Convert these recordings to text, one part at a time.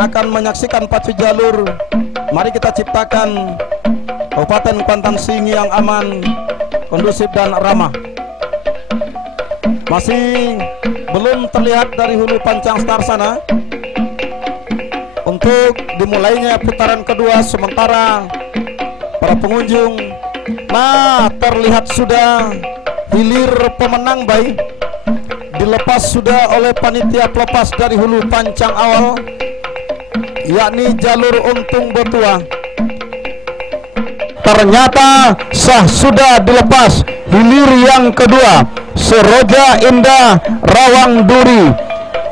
akan menyaksikan pacu jalur. Mari kita ciptakan Kabupaten Kuantan Sengi yang aman, kondusif dan ramah. Masih belum terlihat dari hulu Pancang Star sana untuk dimulainya putaran kedua, sementara para pengunjung terlihat sudah hilir pemenang baik dilepas sudah oleh panitia pelepas dari hulu pancang awal, yakni jalur Untung Betua. Ternyata sah sudah dilepas hilir yang kedua, Seroja Indah Rawang Duri.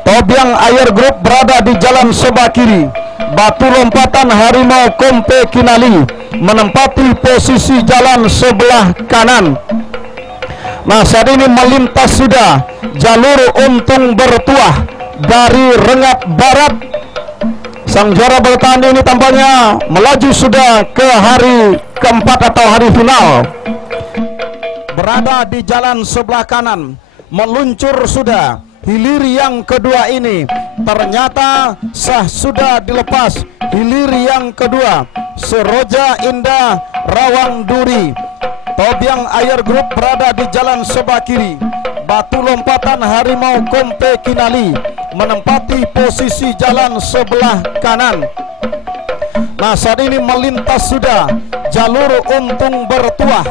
Tobyang Air Group berada di jalan sebelah kiri. Batu Lompatan Harimau Kompe Kinali menempati posisi jalan sebelah kanan. Nah, saat ini melintas sudah jalur Untung Bertuah dari Rengat Barat. Sang juara bertahan ini tampaknya melaju sudah ke hari keempat atau hari final. Berada di jalan sebelah kanan, meluncur sudah hilir yang kedua ini. Ternyata sah sudah dilepas hilir yang kedua, Seroja Indah Rawang Duri. Tobyang Air Group berada di jalan sebelah kiri. Batu Lompatan Harimau Kompe Kinali menempati posisi jalan sebelah kanan. Nah, saat ini melintas sudah jalur Untung Bertuah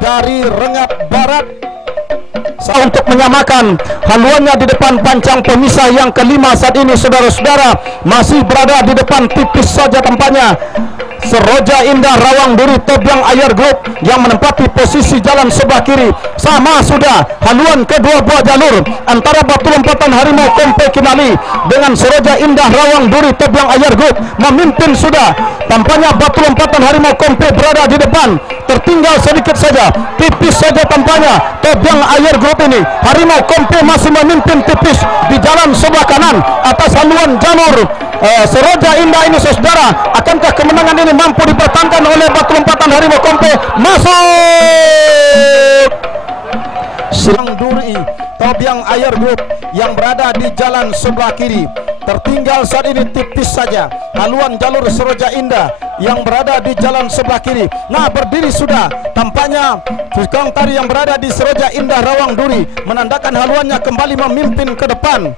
dari Rengat Barat untuk menyamakan haluannya di depan pancang pemisah yang kelima. Saat ini saudara-saudara masih berada di depan, tipis saja tampaknya Seroja Indah Rawang Duri Tobyang Air Group yang menempati posisi jalan sebelah kiri. Sama sudah haluan kedua buah jalur antara Batu Lompatan Harimau Kompe Kinali dengan Seroja Indah Rawang Duri Tobyang Air Group memimpin sudah. Tampaknya Batu Lompatan Harimau Kompe berada di depan, tertinggal sedikit saja, tipis saja tampaknya Tobyang Air Group ini. Harimau Kompe masih memimpin tipis di jalan sebelah kanan atas haluan jalur Seroja Indah ini saudara. Akankah kemenangan ini mampu dipertahankan oleh Batu Lompatan Harimau Kompe? Masuk Silang Duri Tobyang Air Group yang berada di jalan sebelah kiri. Tertinggal saat ini tipis saja haluan jalur Seroja Indah yang berada di jalan sebelah kiri. Nah, berdiri sudah tampaknya tukang tari yang berada di Seroja Indah Rawang Duri menandakan haluannya kembali memimpin ke depan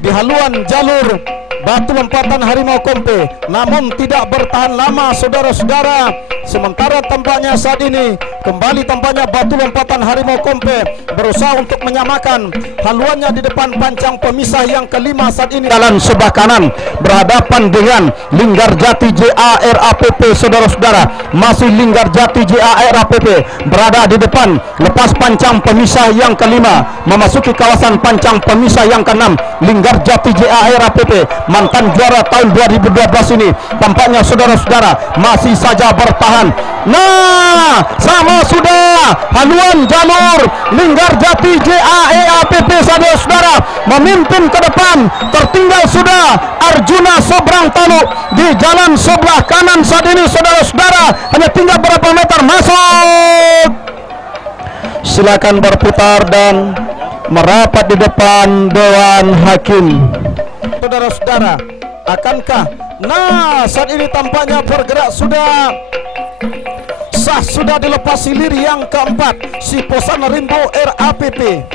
di haluan jalur Batu Lompatan Harimau Kompe, namun tidak bertahan lama saudara-saudara. Sementara tampaknya saat ini kembali tampaknya Batu Lompatan Harimau Kompe berusaha untuk menyamakan haluannya di depan pancang pemisah yang kelima. Saat ini jalan sebelah kanan berhadapan dengan Linggarjati JARAPP saudara-saudara. Masih Linggarjati JARAPP berada di depan lepas pancang pemisah yang kelima memasuki kawasan pancang pemisah yang keenam. Linggarjati JARAPP mantan juara tahun 2012 ini tampaknya saudara-saudara masih saja bertahan. Nah, sama sudah haluan jalur Linggarjati JARAPP saudara-saudara memimpin ke depan. Tertinggal sudah Arjuna Sobrang Taluk di jalan sebelah kanan saat ini saudara-saudara. Hanya tinggal berapa meter masuk. Silakan berputar dan merapat di depan Dewan Hakim. Saudara-saudara, akankah saat ini tampaknya bergerak sudah sah sudah dilepas hilir yang keempat, si Posan Rimbo RAPP.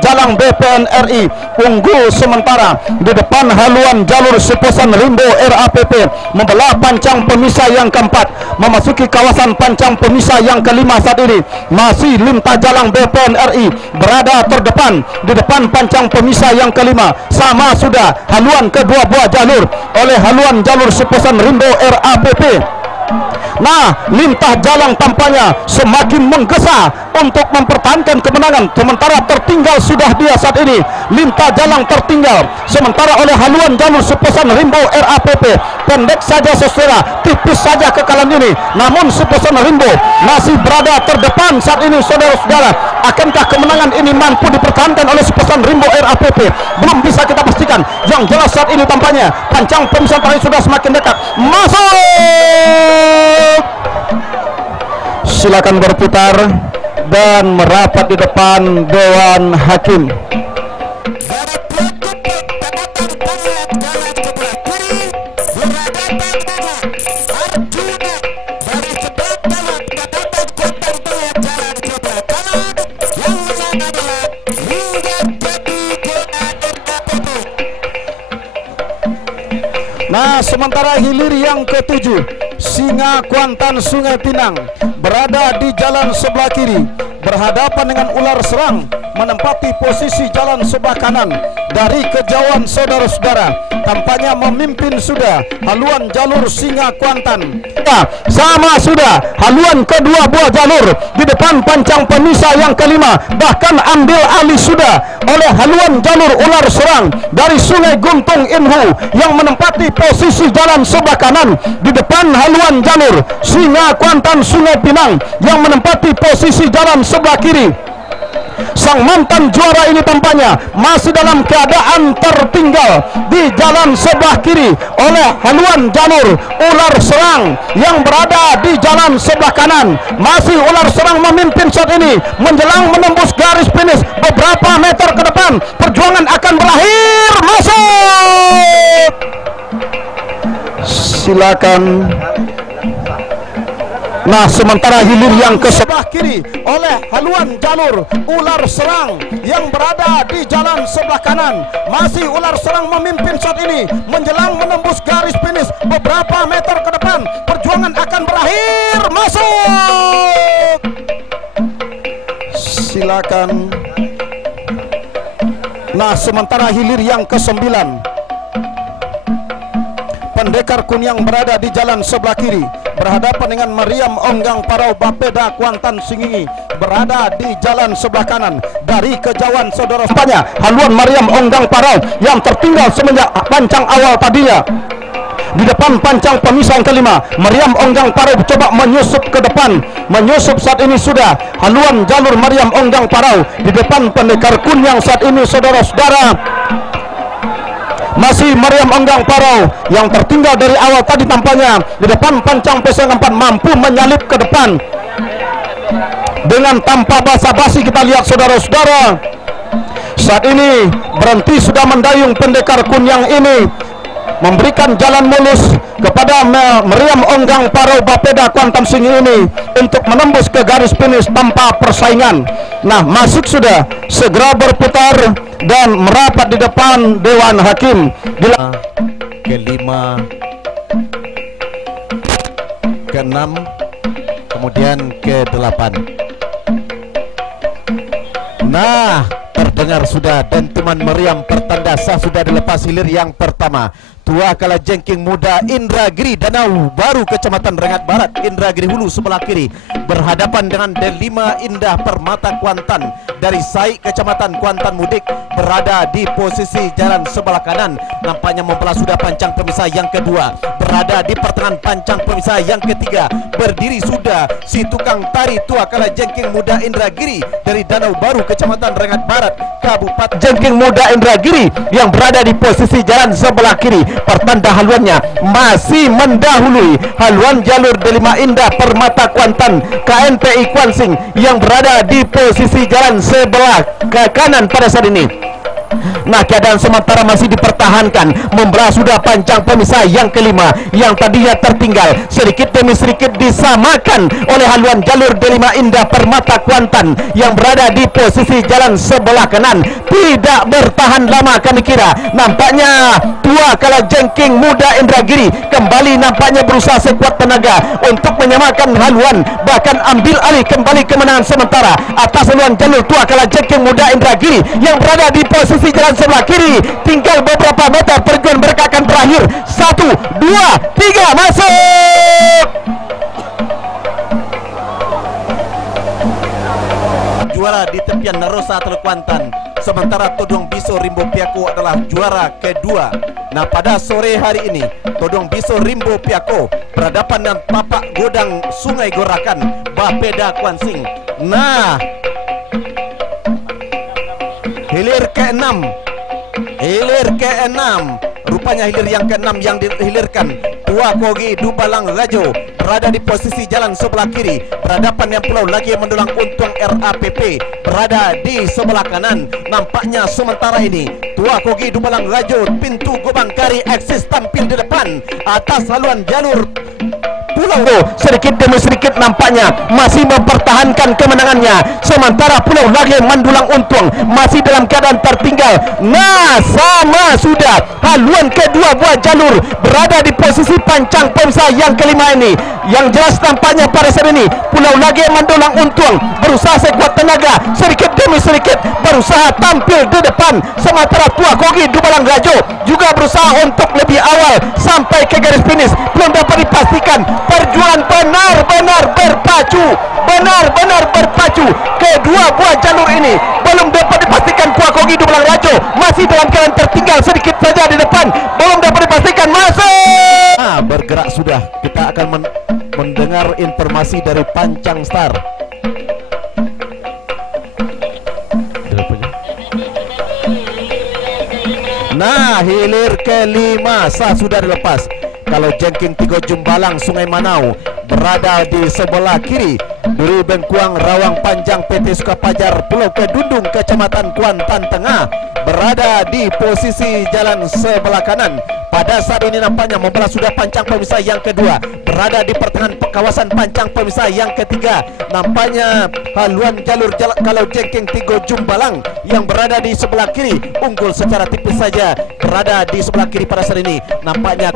Jalang BPN RI unggul sementara di depan haluan jalur Siposan Rimbo RAPP membelah pancang pemisah yang keempat memasuki kawasan pancang pemisah yang kelima. Saat ini masih Linta Jalang BPN RI berada terdepan di depan pancang pemisah yang kelima. Sama sudah haluan kedua buah jalur oleh haluan jalur Siposan Rimbo RAPP. Nah, Lintah Jalang tampaknya semakin menggesa untuk mempertahankan kemenangan, sementara tertinggal sudah dia saat ini. Lintah Jalang tertinggal, sementara oleh haluan jalur Supesan Rimbo RAPP. Pendek saja saudara, tipis saja kekalahan ini, namun Supesan Rimbo masih berada terdepan saat ini saudara-saudara. Akankah kemenangan ini mampu dipertahankan oleh Supesan Rimbo RAPP? Belum bisa kita pastikan. Yang jelas saat ini tampaknya pancang pemisah terakhir sudah semakin dekat. Masuk, silakan berputar dan merapat di depan Dewan Hakim. Nah, sementara hilir yang ke-7, Singa Kuantan Sungai Pinang berada di jalan sebelah kiri, berhadapan dengan Ular Serang menempati posisi jalan sebelah kanan. Dari kejauhan saudara-saudara, tampaknya memimpin sudah haluan jalur Singa Kuantan. Nah, sama sudah haluan kedua buah jalur di depan pancang pemisah yang kelima, bahkan ambil alih sudah oleh haluan jalur Ular Serang dari Sungai Guntung Inhu yang menempati posisi jalan sebelah kanan di depan haluan jalur Singa Kuantan Sungai Pinang yang menempati posisi jalan sebelah kiri. Sang mantan juara ini tampaknya masih dalam keadaan tertinggal di jalan sebelah kiri oleh haluan jalur Ular Serang yang berada di jalan sebelah kanan. Masih Ular Serang memimpin saat ini menjelang menembus garis finish beberapa meter ke depan. Perjuangan akan berakhir. Masuk, silakan. Nah, sementara hilir yang ke sebelah kiri oleh haluan jalur Ular Serang yang berada di jalan sebelah kanan. Masih Ular Serang memimpin saat ini menjelang menembus garis finish beberapa meter ke depan. Perjuangan akan berakhir. Masuk, silakan. Nah, sementara hilir yang ke-9, Pendekar Kunyang berada di jalan sebelah kiri berhadapan dengan Mariam Onggang Parau Bapeda Kuantan Singingi berada di jalan sebelah kanan. Dari kejauhan saudara, tampaknya haluan Mariam Onggang Parau yang tertinggal semenjak pancang awal tadinya. Di depan pancang pemisah yang kelima, Mariam Onggang Parau coba menyusup ke depan. Menyusup saat ini sudah haluan jalur Mariam Onggang Parau di depan Pendekar Kunyang saat ini saudara-saudara. Masih Mariam Onggang Parau yang tertinggal dari awal tadi tampaknya di depan pancang pemisah yang keempat mampu menyalip ke depan. Dengan tanpa basa-basi kita lihat saudara-saudara, saat ini berhenti sudah mendayung Pendekar Kunyang ini, memberikan jalan mulus kepada Mariam Onggang Parau Bapeda Kuantan Singingi ini untuk menembus ke garis finish tanpa persaingan. Nah, masuk sudah, segera berputar dan merapat di depan Dewan Hakim. Kelima, keenam, kemudian ke-8. Nah, terdengar sudah dentuman meriam pertanda sah sudah dilepas hilir yang pertama. Tua Kala Jengking Muda Indragiri Danau Baru Kecamatan Rengat Barat, Indragiri Hulu sebelah kiri berhadapan dengan Delima Indah Permata Kuantan dari Sai Kecamatan Kuantan Mudik berada di posisi jalan sebelah kanan. Nampaknya membelah sudah pancang pemisah yang kedua, berada di pertengahan pancang pemisah yang ketiga. Berdiri sudah si tukang tari Tua Kala Jengking Muda Indragiri dari Danau Baru Kecamatan Rengat Barat, Kabupaten Jengking Muda Indragiri yang berada di posisi jalan sebelah kiri. Pertanda haluannya masih mendahului haluan jalur Delima Indah Permata Kuantan KNPI Kuansing yang berada di posisi jalan sebelah ke kanan pada saat ini. Nah, keadaan sementara masih dipertahankan. Membelah sudah pancang pemisah yang kelima yang tadinya tertinggal sedikit demi sedikit disamakan oleh haluan jalur Delima Indah Permata Kuantan yang berada di posisi jalan sebelah kanan. Tidak bertahan lama kami kira. Nampaknya Tua Kala Jengking Muda Indragiri kembali nampaknya berusaha sekuat tenaga untuk menyamakan haluan, bahkan ambil alih kembali kemenangan sementara atas haluan jalur Tua Kala Jengking Muda Indragiri yang berada di posisi jalan sebelah kiri. Tinggal beberapa meter, perjuangan mereka akan berakhir. 1, 2, 3, masuk. Desa Teluk Kuantan. Sementara Todong Biso Rimbo Piako adalah juara kedua. Nah, pada sore hari ini Todong Biso Rimbo Piako berhadapan dengan Tapak Godang Sungai Gorakan Bapeda Kuansing. Nah, hilir ke-6, rupanya hilir yang ke-6 yang dihilirkan Tua Kogi Dubalang Rajo berada di posisi jalan sebelah kiri, berhadapan yang pulau lagi mendulang untung RAPP berada di sebelah kanan. Nampaknya sementara ini Tua Kogi Dubalang Rajo pintu Gobang Kari eksis tampil di depan atas haluan jalur Pulau sedikit demi sedikit nampaknya masih mempertahankan kemenangannya, sementara Pulau Lage mendulang untung masih dalam keadaan tertinggal. Nah, sama sudah haluan kedua buah jalur berada di posisi pancang pemisah yang kelima ini. Yang jelas nampaknya pada saat ini Pulau Lage mendulang untung, berusaha sekuat tenaga sedikit demi sedikit berusaha tampil di depan, sementara Tua Kogi Dubalang Rajo juga berusaha untuk lebih awal sampai ke garis finish. Belum dapat dipastikan, perjuangan benar-benar berpacu. Kedua buah jalur ini belum dapat dipastikan. Tua Kogi Dubalang Rajo masih dalam keadaan tertinggal sedikit saja di depan, belum dapat dipastikan masuk. Nah, bergerak sudah. Kita akan mendengar informasi dari Pancang Star. Nah, hilir kelima sudah dilepas. Kalau jengking 3 Jumbalang Sungai Manau berada di sebelah kiri, Duri Bengkuang Rawang Panjang PT Sukapajar Pulau Kedundung Kecamatan Kuantan Tengah berada di posisi jalan sebelah kanan. Pada saat ini nampaknya membelah sudah pancang pemisah yang kedua berada di pertengahan kawasan pancang pemisah yang ketiga. Nampaknya haluan jalur kalau jengking 3 Jumbalang yang berada di sebelah kiri unggul secara tipis saja berada di sebelah kiri pada saat ini. Nampaknya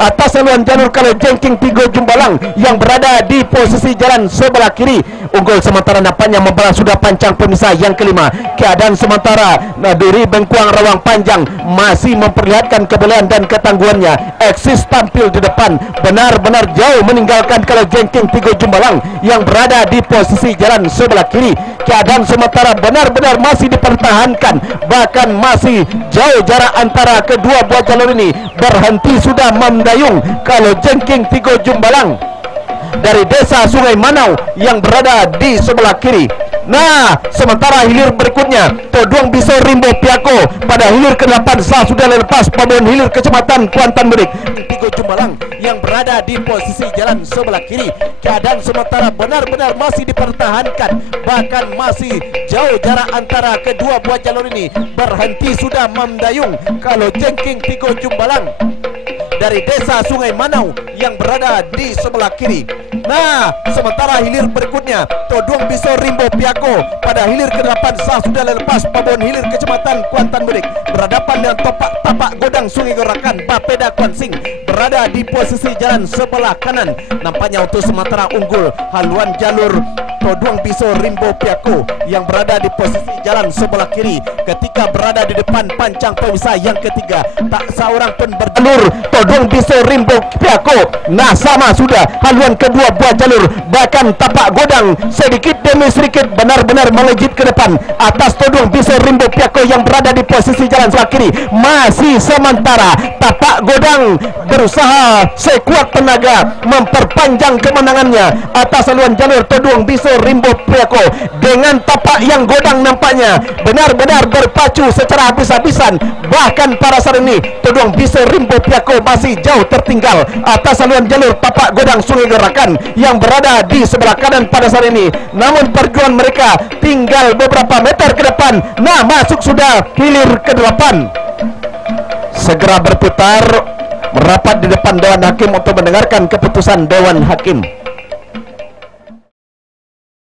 atas haluan jalur kalau jengking 3 Jumbalang yang berada di posisi jalan sebelah kiri unggul, sementara nampaknya membelah sudah pancang pemisah yang kelima. Keadaan sementara Duri Bengkuang Rawang Panjang masih memperlihatkan kebolehan dan ketangguhannya, eksis tampil di depan, benar-benar jauh meninggalkan kalau jengking 3 Jumbalang yang berada di posisi jalan sebelah kiri. Keadaan sementara benar-benar masih dipertahankan, bahkan masih jauh jarak antara kedua buah jalur ini. Berhenti sudah mendayung kalau jengking 3 Jumbalang dari Desa Sungai Manau yang berada di sebelah kiri. Nah, sementara hilir berikutnya Todong Biso Rimbo Piako pada hilir ke-8 sudah lepas pabon hilir Kecamatan Kuantan Mudik. 3 Jumbalang yang berada di posisi jalan sebelah kiri. Keadaan sementara benar-benar masih dipertahankan, bahkan masih jauh jarak antara kedua buah jalur ini. Berhenti sudah mendayung kalau jengking 3 Jumbalang dari Desa Sungai Manau yang berada di sebelah kiri. Nah, sementara hilir berikutnya Todong Biso Rimbo Piako pada hilir ke-8 sudah lepas pabon hilir Kecamatan Kuantan Mudik berhadapan dengan Tapak Godang Sungai Gorakan Bapeda Kuansing berada di posisi jalan sebelah kanan. Nampaknya untuk sementara unggul haluan jalur Todong Biso Rimbo Piako yang berada di posisi jalan sebelah kiri ketika berada di depan pancang pemisah yang ketiga. Tak seorang pun berjalur Todong Biso Rimbo Piako. Nah, sama sudah haluan kedua buah jalur, bahkan Tapak Godang sedikit demi sedikit benar-benar melejit ke depan atas Todong Biso Rimbo Piako yang berada di posisi jalan sebelah kiri. Masih sementara Tapak Godang berusaha sekuat tenaga memperpanjang kemenangannya atas haluan jalur Todong Biso Rimbo Piako. Dengan tapak yang Godang nampaknya benar-benar berpacu secara habis-habisan, bahkan pada saat ini Todong Biso Rimbo Piako masih jauh tertinggal atas haluan jalur Tapak Godang Sungai Gerakan yang berada di sebelah kanan pada saat ini. Namun perjuangan mereka tinggal beberapa meter ke depan. Nah, masuk sudah hilir ke-8. Segera berputar merapat di depan Dewan Hakim untuk mendengarkan keputusan Dewan Hakim.